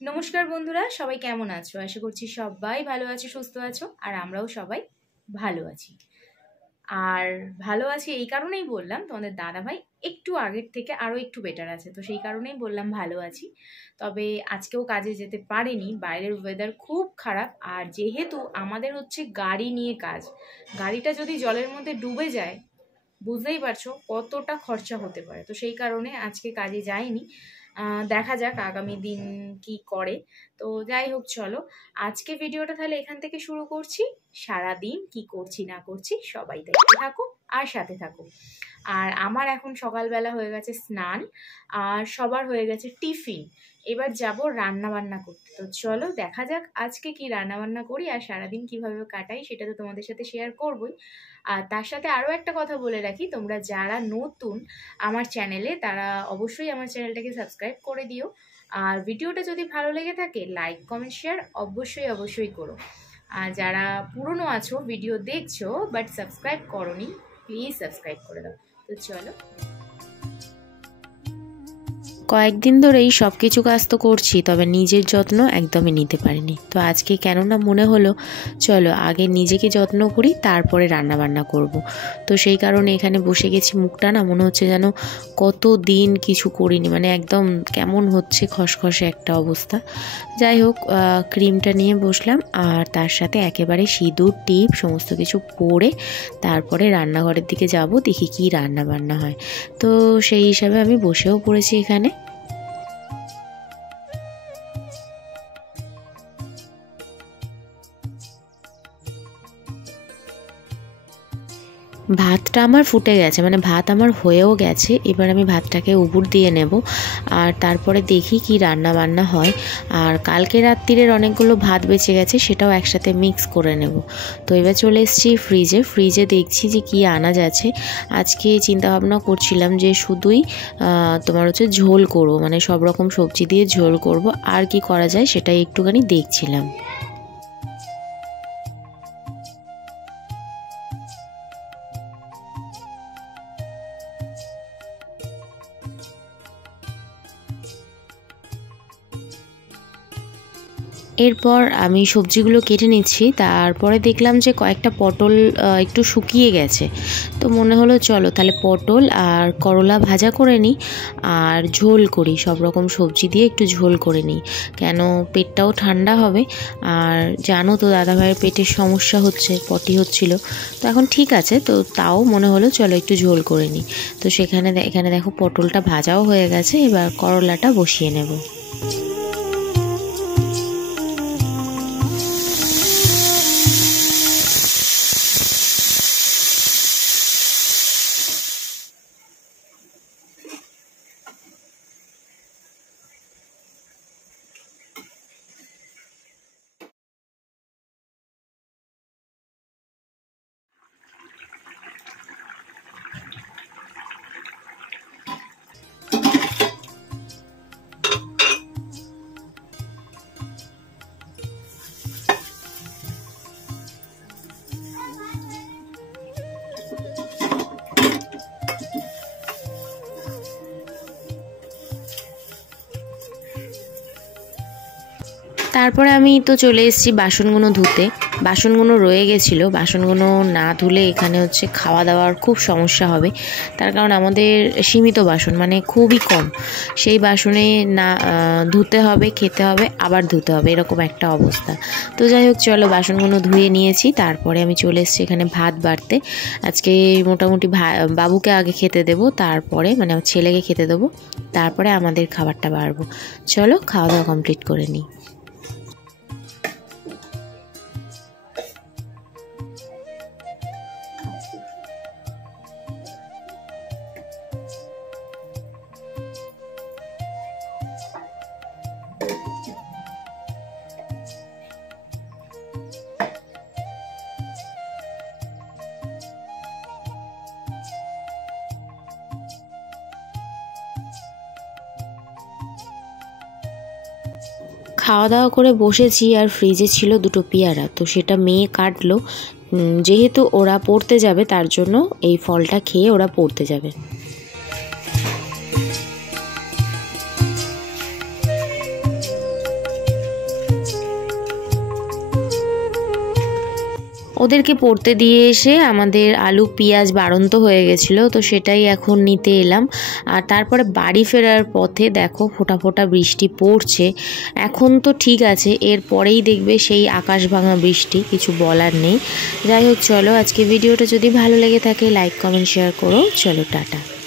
নমস্কার বন্ধুরা, সবাই কেমন আছো? আশা করছি সবাই ভালো আছো, সুস্থ আছো, আর আমরাও সবাই ভালো আছি। আর ভালো আছি এই কারণেই বললাম, তোমাদের দাদাভাই একটু আগের থেকে আরও একটু বেটার আছে, তো সেই কারণেই বললাম ভালো আছি। তবে আজকেও কাজে যেতে পারিনি, বাইরের ওয়েদার খুব খারাপ। আর যেহেতু আমাদের হচ্ছে গাড়ি নিয়ে কাজ, গাড়িটা যদি জলের মধ্যে ডুবে যায় বুঝতেই পারছো কতটা খরচা হতে পারে, তো সেই কারণে আজকে কাজে যাইনি। দেখা যাক আগামী দিন কি করে। তো যাই হোক, চলো আজকে ভিডিওটা তাহলে এখান থেকে শুরু করছি। সারা দিন কি করছি না করছি সবাই দেখতে থাকো আর সাথে থাকো। আর আমার এখন সকালবেলা হয়ে গেছে স্নান, আর সবার হয়ে গেছে টিফিন। এবার যাব রান্না বান্না করতে। তো চলো দেখা যাক আজকে কি রান্না বান্না করি আর সারাদিন কিভাবে কাটাই, সেটা তো তোমাদের সাথে শেয়ার করবই। আর তার সাথে আরও একটা কথা বলে রাখি, তোমরা যারা নতুন আমার চ্যানেলে তারা অবশ্যই আমার চ্যানেলটাকে সাবস্ক্রাইব করে দিও। আর ভিডিওটা যদি ভালো লেগে থাকে লাইক কমেন্ট শেয়ার অবশ্যই করো। আর যারা পুরনো আছো, ভিডিও দেখছো বাট সাবস্ক্রাইব করোনি, প্লিজ সাবস্ক্রাইব করে দাও। তো চলো। কয়েকদিন ধরেই সব কিছু কাজ তো করছি, তবে নিজের যত্ন একদমই নিতে পারিনি। তো আজকে কেননা মনে হলো চলো আগে নিজেকে যত্ন করি, তারপরে রান্না বান্না করব। তো সেই কারণে এখানে বসে গেছি। মুখটা না মনে হচ্ছে যেন কত দিন কিছু করিনি, মানে একদম কেমন হচ্ছে, খসখসে একটা অবস্থা। যাই হোক, ক্রিমটা নিয়ে বসলাম, আর তার সাথে একেবারে সিঁদুর টিপ সমস্ত কিছু পরে তারপরে রান্নাঘরের দিকে যাব, দেখি কি রান্না বান্না হয়। তো সেই হিসাবে আমি বসেও পড়েছি এখানে। ভাতটা আমার ফুটে গেছে, মানে ভাত আমার হয়েও গেছে। এবার আমি ভাতটাকে উবুর দিয়ে নেব, আর তারপরে দেখি কি রান্না বান্না হয়। আর কালকে রাত্রিরের অনেকগুলো ভাত বেঁচে গেছে, সেটাও একসাথে মিক্স করে নেব। তো এবার চলে এসেছি ফ্রিজে দেখছি যে কি আনা যাচ্ছে। আজকে চিন্তা ভাবনা করছিলাম যে শুধুই তোমার হচ্ছে ঝোল করবো, মানে সব রকম সবজি দিয়ে ঝোল করব। আর কি করা যায় সেটাই একটুখানি দেখছিলাম। এরপর আমি সবজিগুলো কেটে নিচ্ছি। তারপরে দেখলাম যে কয়েকটা পটল একটু শুকিয়ে গেছে। তো মনে হলো চলো তাহলে পটল আর করলা ভাজা করে নিই, আর ঝোল করি, সব রকম সবজি দিয়ে একটু ঝোল করে নিই, কেন পেটটাও ঠান্ডা হবে। আর জানো তো দাদাভাইয়ের পেটের সমস্যা হচ্ছে, পটি হচ্ছিল, তো এখন ঠিক আছে। তো তাও মনে হলো চলো একটু ঝোল করে নিই। তো এখানে দেখো পটলটা ভাজাও হয়ে গেছে, এবার করলাটা বসিয়ে নেব। তারপরে আমি তো চলে এসেছি বাসনগুলো ধুতে। বাসনগুলো রয়ে গেছিলো, বাসনগুলো না ধুলে এখানে হচ্ছে খাওয়া দাওয়ার খুব সমস্যা হবে। তার কারণ আমাদের সীমিত বাসন, মানে খুবই কম। সেই বাসনে না ধুতে হবে, খেতে হবে, আবার ধুতে হবে, এরকম একটা অবস্থা। তো যাই হোক চলো, বাসনগুলো ধুয়ে নিয়েছি। তারপরে আমি চলে এসেছি এখানে ভাত বাড়তে। আজকে মোটামুটি বাবুকে আগে খেতে দেবো, তারপরে মানে আমার ছেলেকে খেতে দেবো, তারপরে আমাদের খাবারটা বাড়বো। চলো খাওয়া দাওয়া কমপ্লিট করে নিই। খাওয়া দাওয়া করে বসেছি, আর ফ্রিজে ছিল দুটো পেয়ারা, তো সেটা মেয়ে কাটলো। যেহেতু ওরা পড়তে যাবে তার জন্য এই ফলটা খেয়ে ওরা পড়তে যাবে। ওদেরকে পড়তে দিয়ে এসে আমাদের আলু পেঁয়াজ বাড়ন্ত হয়ে গেছিলো, তো সেটাই এখন নিতে এলাম। আর তারপরে বাড়ি ফেরার পথে দেখো ফোঁটা ফোঁটা বৃষ্টি পড়ছে। এখন তো ঠিক আছে, এরপরেই দেখবে সেই আকাশ ভাঙা বৃষ্টি, কিছু বলার নেই। যাই হোক, চলো আজকে ভিডিওটা যদি ভালো লেগে থাকে লাইক কমেন্ট শেয়ার করো। চলো টাটা।